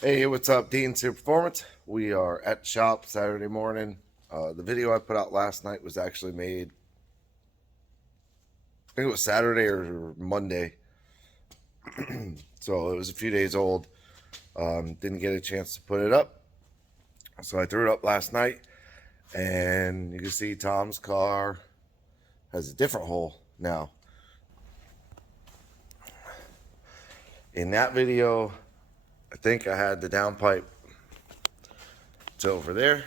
Hey, what's up, DNC Performance? We are at the shop Saturday morning. The video I put out last night was actually made, I think it was Saturday or Monday. So it was a few days old. Didn't get a chance to put it up. So I threw it up last night. And you can see Tom's car has a different hole now. In that video, I think I had the downpipe to over there.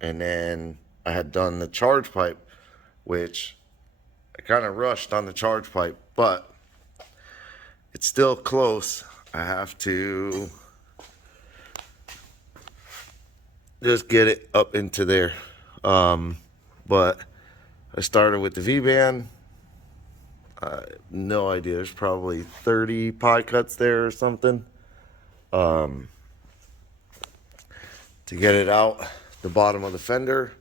And then I had done the charge pipe, which I kind of rushed on the charge pipe, but it's still close. I have to just get it up into there. But I started with the V-band. No idea. There's probably 30 pie cuts there or something. To get it out the bottom of the fender.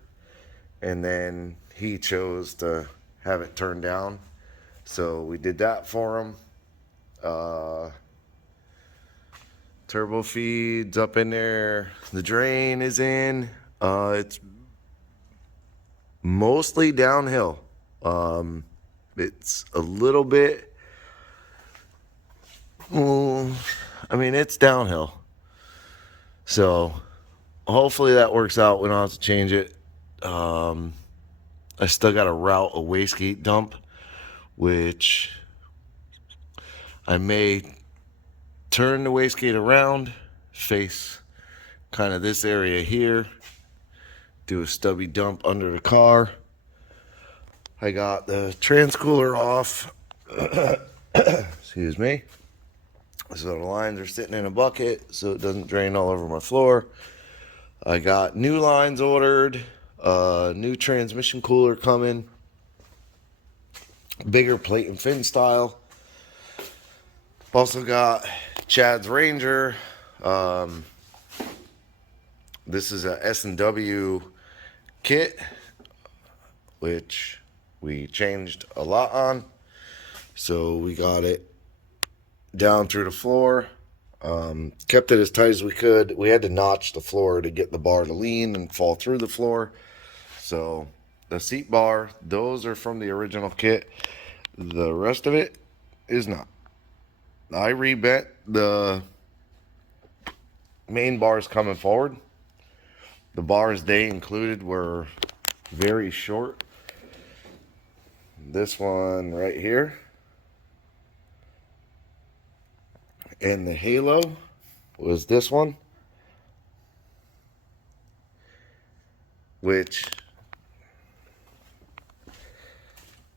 And then he chose to have it turned down. So we did that for him. Turbo feeds up in there. The drain is in. It's mostly downhill. It's a little bit. It's downhill. So hopefully that works out. We don't have to change it. I still got to route a wastegate dump, which I may turn the wastegate around, face kind of this area here, do a stubby dump under the car. I got the transcooler off. Excuse me. So the lines are sitting in a bucket so it doesn't drain all over my floor. I got new lines ordered, new transmission cooler coming, bigger plate and fin style. Also got Chad's Ranger. This is a S&W kit, which we changed a lot on. So we got it down through the floor. Kept it as tight as we could. We had to notch the floor to get the bar to lean and fall through the floor. So the seat bar, those are from the original kit. The rest of it is not. I rebent the main bars coming forward. The bars they included were very short. This one right here. And the halo was this one, which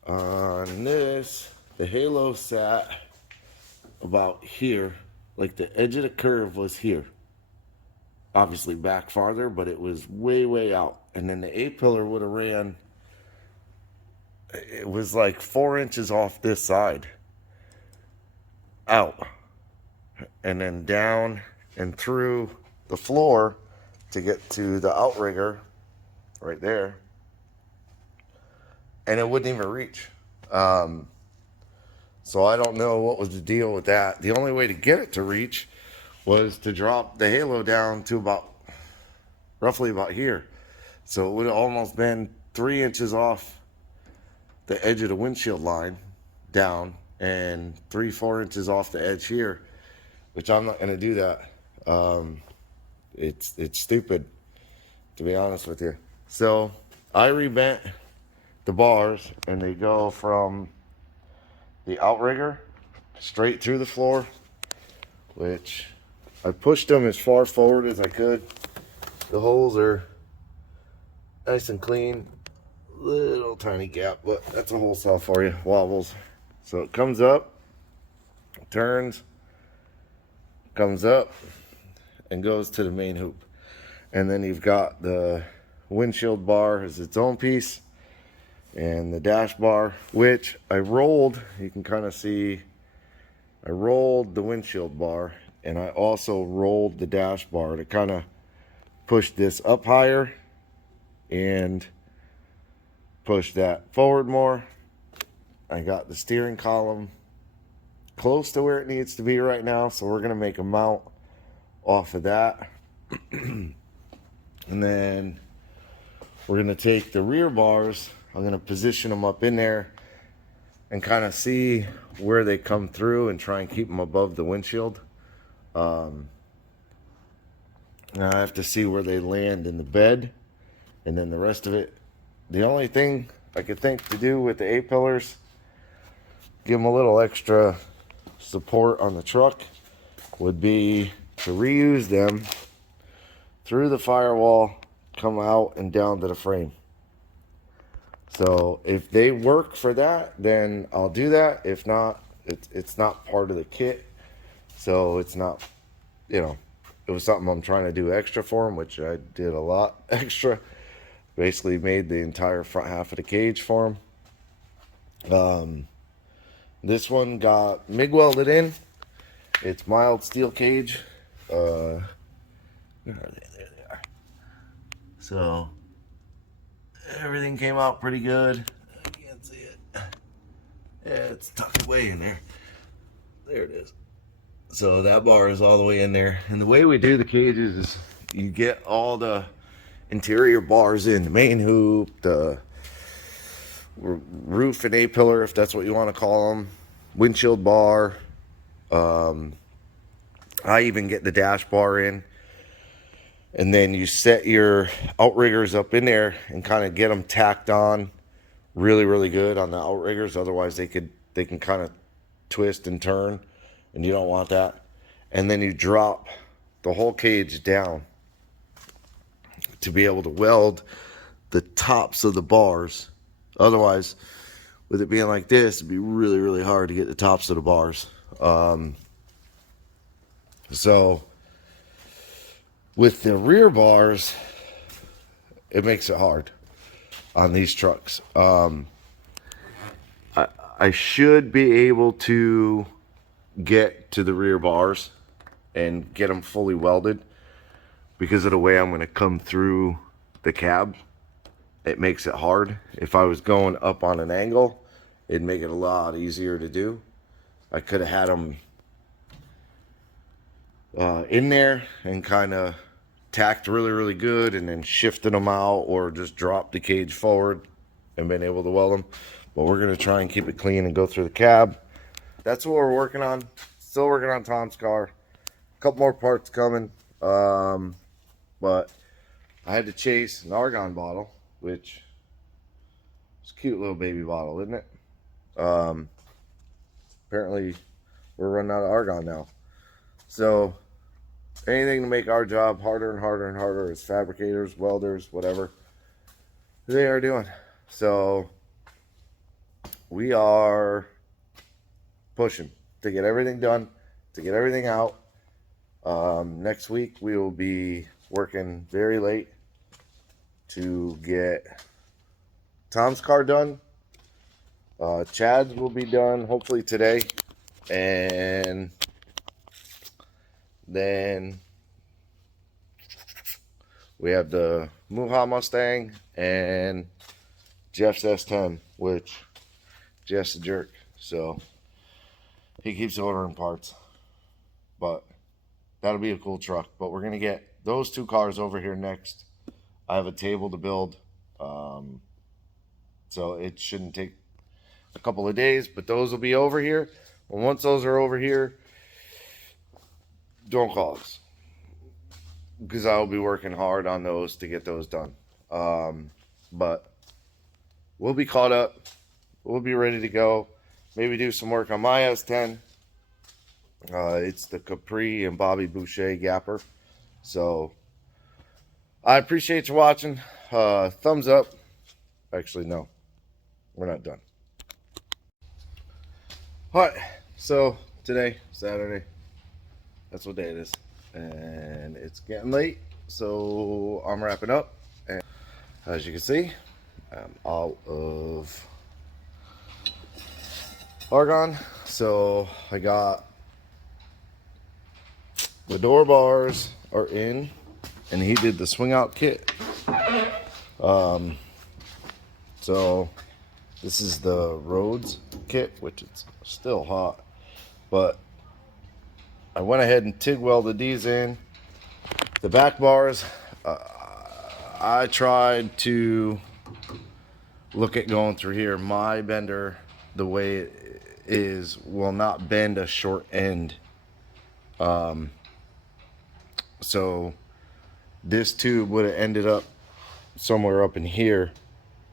on this, the halo sat about here, like the edge of the curve was here. Obviously back farther, but it was way out. And then the A-pillar would have ran, it was like 4 inches off this side, out. And then down and through the floor to get to the outrigger right there. And it wouldn't even reach. So I don't know what was the deal with that. The only way to get it to reach was to drop the halo down to roughly about here. So it would have almost been 3 inches off the edge of the windshield line down and 3-4 inches off the edge here, which I'm not going to do that. It's stupid, to be honest with you. So I rebent the bars, and they go from the outrigger straight through the floor, which I pushed them as far forward as I could. The holes are nice and clean. Little tiny gap, but that's a hole saw for you. Wobbles. So it comes up, turns, comes up, and goes to the main hoop. And then you've got the windshield bar as its own piece, and the dash bar, which I rolled. You can kind of see I rolled the windshield bar, and I also rolled the dash bar to kind of push this up higher and push that forward more. I got the steering column close to where it needs to be right now, so we're going to make a mount off of that. And then we're going to take the rear bars. I'm going to position them up in there and kind of see where they come through and try and keep them above the windshield. And I have to see where they land in the bed, and then the rest of it. The only thing I could think to do with the A-pillars, give them a little extra support on the truck, would be to reuse them through the firewall, come out and down to the frame. So if they work for that, then I'll do that. If not, it's not part of the kit, so it's not, you know, it was something I'm trying to do extra for them, which I did a lot extra. Basically made the entire front half of the cage for them. This one got MIG welded in. It's mild steel cage. Where are they? There they are. So everything came out pretty good. I can't see it. Yeah, it's tucked away in there. There it is. So that bar is all the way in there. And the way we do the cages is you get all the interior bars in, the main hoop, the roof and A-pillar, if that's what you want to call them, windshield bar. I even get the dash bar in. And then you set your outriggers up in there and kind of get them tacked on really, really good on the outriggers. Otherwise, they can kind of twist and turn, and you don't want that. And then you drop the whole cage down to be able to weld the tops of the bars. Otherwise, with it being like this, it'd be really, really hard to get the tops of the bars. So with the rear bars, it makes it hard on these trucks. I should be able to get to the rear bars and get them fully welded because of the way I'm going to come through the cab. It makes it hard. If I was going up on an angle, it'd make it a lot easier to do. I could have had them in there and kind of tacked really, really good and then shifted them out, or just dropped the cage forward and been able to weld them. But we're going to try and keep it clean and go through the cab. That's what we're working on. Still working on Tom's car. A couple more parts coming. But I had to chase an argon bottle, which is a cute little baby bottle, isn't it? Apparently we're running out of argon now. So anything to make our job harder and harder and harder as fabricators, welders, whatever they are doing. So we are pushing to get everything done, to get everything out. Next week we will be working very late to get Tom's car done. Chad's will be done hopefully today, and then we have the Muha Mustang and Jeff's S10, which Jeff's a jerk, so he keeps ordering parts. But that'll be a cool truck. But we're gonna get those two cars over here next. I have a table to build, so it shouldn't take a couple of days, but those will be over here. And once those are over here, don't call us, because I'll be working hard on those to get those done. But we'll be caught up. We'll be ready to go. Maybe do some work on my S10. It's the Capri and Bobby Boucher Gapper. So I appreciate you watching. Thumbs up. Actually, no, we're not done. All right, so today, Saturday, that's what day it is, and it's getting late, so I'm wrapping up. And as you can see, I'm out of argon. So I got the door bars are in, and he did the swing out kit. So this is the Rhodes kit, which it's still hot, but I went ahead and TIG welded these in. The back bars, I tried to look at going through here. My bender, the way it is, will not bend a short end. So this tube would have ended up somewhere up in here,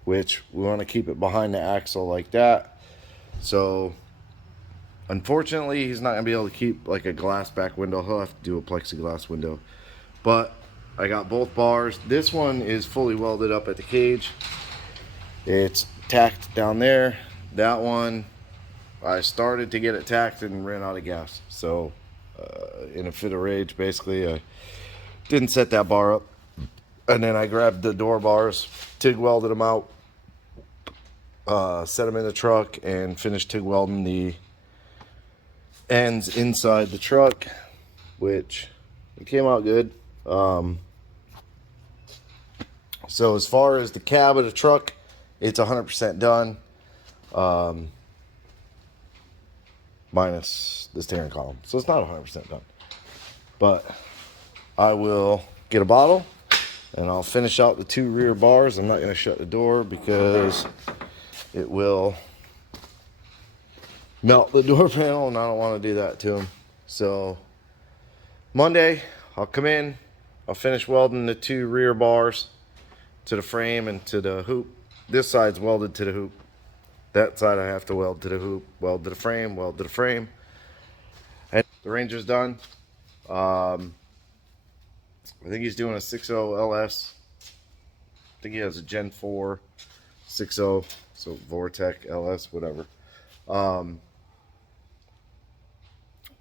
which we want to keep it behind the axle like that. So unfortunately, he's not gonna be able to keep like a glass back window. He'll have to do a plexiglass window. But I got both bars. This one is fully welded up at the cage. It's tacked down there. That one, I started to get it tacked and ran out of gas. So in a fit of rage, basically, I didn't set that bar up. And then I grabbed the door bars, TIG welded them out, set them in the truck, and finished TIG welding the ends inside the truck, which it came out good. So as far as the cab of the truck, it's 100% done, minus the steering column. So it's not 100% done. But I will get a bottle and I'll finish out the 2 rear bars. I'm not going to shut the door because it will melt the door panel, and I don't want to do that to them. So Monday, I'll come in, I'll finish welding the 2 rear bars to the frame and to the hoop. This side's welded to the hoop. That side I have to weld to the hoop, weld to the frame, weld to the frame. And the Ranger's done. I think he's doing a 6.0 LS. I think he has a Gen 4 6.0, so Vortec LS, whatever.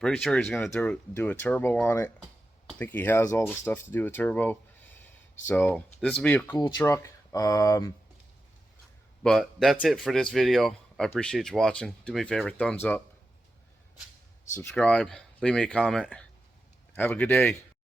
Pretty sure he's going to do a turbo on it. I think he has all the stuff to do a turbo. So this will be a cool truck. But that's it for this video. I appreciate you watching. Do me a favor, thumbs up, subscribe, leave me a comment. Have a good day.